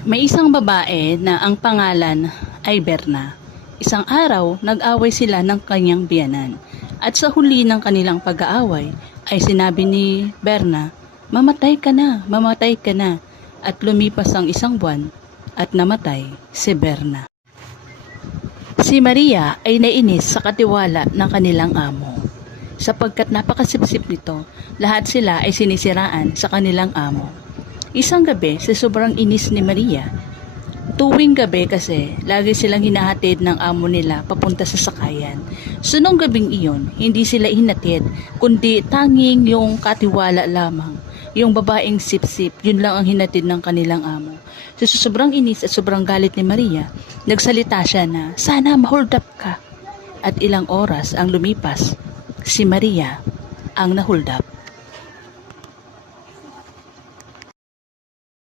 May isang babae na ang pangalan ay Berna. Isang araw, nag-away sila ng kanyang biyanan. At sa huli ng kanilang pag-aaway, ay sinabi ni Berna, Mamatay ka na, mamatay ka na. At lumipas ang isang buwan at namatay si Berna. Si Maria ay nainis sa katiwala ng kanilang amo. Sapagkat napakasipsip nito, lahat sila ay sinisiraan sa kanilang amo. Isang gabi, sa sobrang inis ni Maria, tuwing gabi kasi, lagi silang hinahatid ng amo nila papunta sa sakayan. So nung gabing iyon, hindi sila hinatid, kundi tanging yung katiwala lamang. Yung babaeng sipsip, yun lang ang hinatid ng kanilang amo. So sa sobrang inis at sobrang galit ni Maria, nagsalita siya na, sana ma-hold up ka. At ilang oras ang lumipas, si Maria ang nahold up.